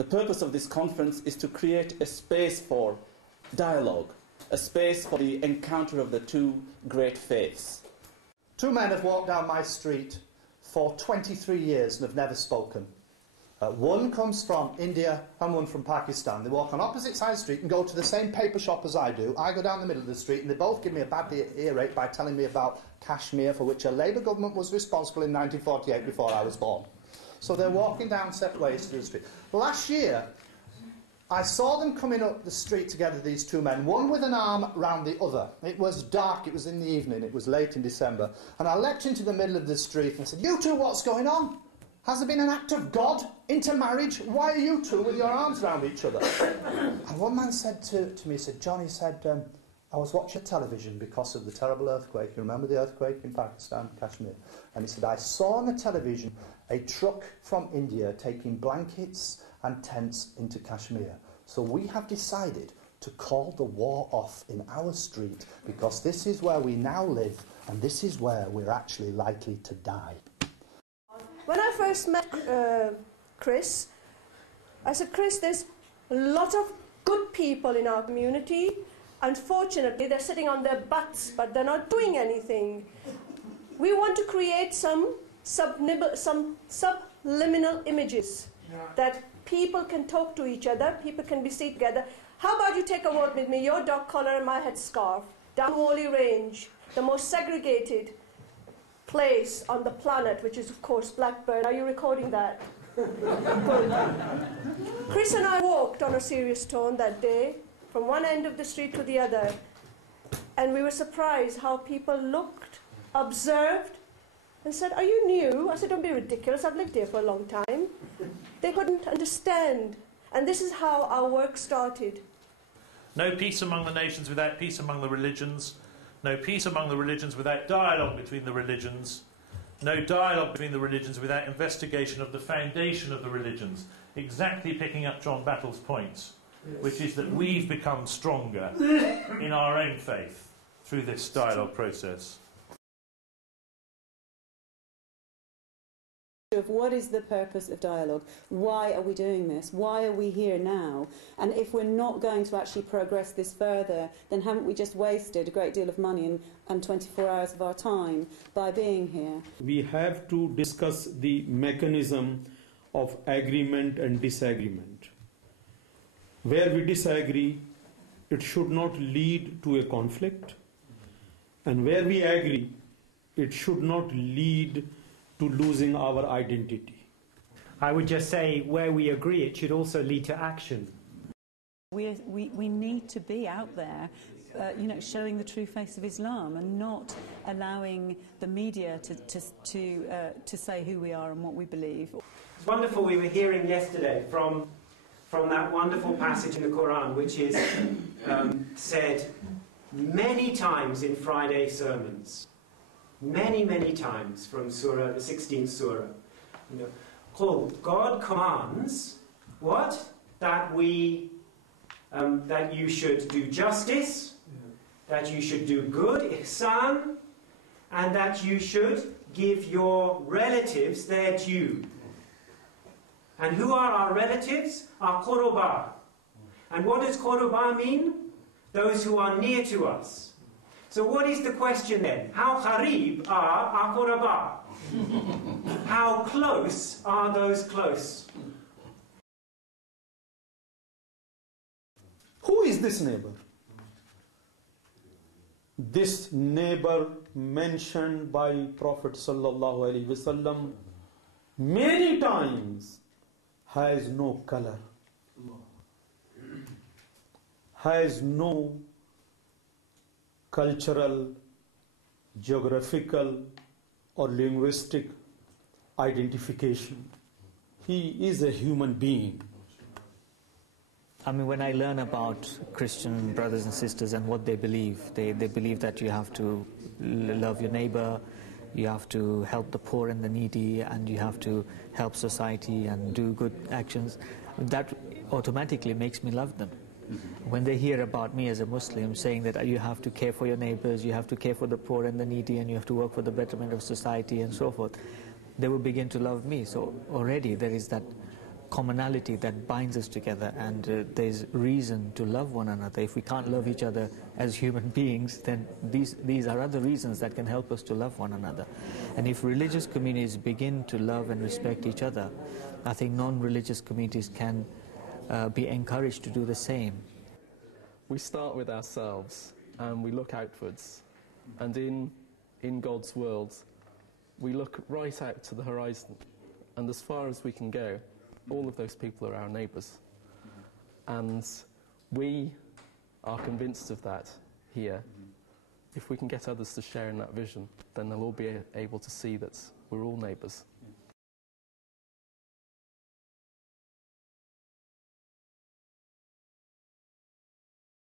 The purpose of this conference is to create a space for dialogue, a space for the encounter of the two great faiths. Two men have walked down my street for 23 years and have never spoken. One comes from India and one from Pakistan. They walk on opposite sides of the street and go to the same paper shop as I do. I go down the middle of the street and they both give me a bad earache by telling me about Kashmir, for which a Labour government was responsible in 1948 before I was born. So they're walking down separate ways to the street. Last year, I saw them coming up the street together, these two men, one with an arm round the other. It was dark, it was in the evening, it was late in December. And I leapt into the middle of the street and I said, "You two, what's going on? Has there been an act of God into marriage? Why are you two with your arms round each other?" And one man said to me, he said, "John," he said, "I was watching television because of the terrible earthquake. You remember the earthquake in Pakistan, Kashmir?" And he said, "I saw on the television a truck from India taking blankets and tents into Kashmir. So we have decided to call the war off in our street because this is where we now live and this is where we're actually likely to die." When I first met Chris, I said, "Chris, there's a lot of good people in our community. Unfortunately, they're sitting on their butts, but they're not doing anything. We want to create some subliminal images that people can talk to each other, people can be seen together. How about you take a vote with me, your dog collar and my headscarf, down Wally Range, the most segregated place on the planet, which is, of course, Blackburn." Are you recording that? Good. Chris and I walked on a serious tone that day, from one end of the street to the other, and we were surprised how people looked, observed, and said, "Are you new?" I said, "Don't be ridiculous, I've lived here for a long time." They couldn't understand, and this is how our work started. No peace among the nations without peace among the religions. No peace among the religions without dialogue between the religions. No dialogue between the religions without investigation of the foundation of the religions. Exactly picking up John Battle's points, which is that we've become stronger in our own faith through this dialogue process. Of what is the purpose of dialogue? Why are we doing this? Why are we here now? And if we're not going to actually progress this further, then haven't we just wasted a great deal of money and 24 hours of our time by being here? We have to discuss the mechanism of agreement and disagreement. Where we disagree, it should not lead to a conflict. And where we agree, it should not lead to losing our identity. I would just say, where we agree, it should also lead to action. We need to be out there, showing the true face of Islam and not allowing the media to say who we are and what we believe. It's wonderful. We were hearing yesterday from that wonderful passage in the Quran, which is said many times in Friday sermons. Many times from Surah, the 16th Surah. God commands what? That you should do justice, that you should do good, ihsan, and that you should give your relatives their due. And who are our relatives? Our qurba. And what does qurba mean? Those who are near to us. So what is the question then? How qarib are our qurba? How close are those close? Who is this neighbor? This neighbor mentioned by Prophet sallallahu alaihi wasallam many times has no color, has no cultural, geographical or linguistic identification. He is a human being. I mean, when I learn about Christian brothers and sisters and what they believe believe that you have to love your neighbor, you have to help the poor and the needy, and you have to help society and do good actions. That automatically makes me love them. When they hear about me as a Muslim saying that you have to care for your neighbors, you have to care for the poor and the needy, and you have to work for the betterment of society and so forth, they will begin to love me. So already there is that commonality that binds us together, and there's reason to love one another. If we can't love each other as human beings, then these are other reasons that can help us to love one another. And if religious communities begin to love and respect each other, I think non-religious communities can be encouraged to do the same. We start with ourselves and we look outwards, and in God's world we look right out to the horizon, and as far as we can go, all of those people are our neighbours. And we are convinced of that here. If we can get others to share in that vision, then they'll all be able to see that we're all neighbours.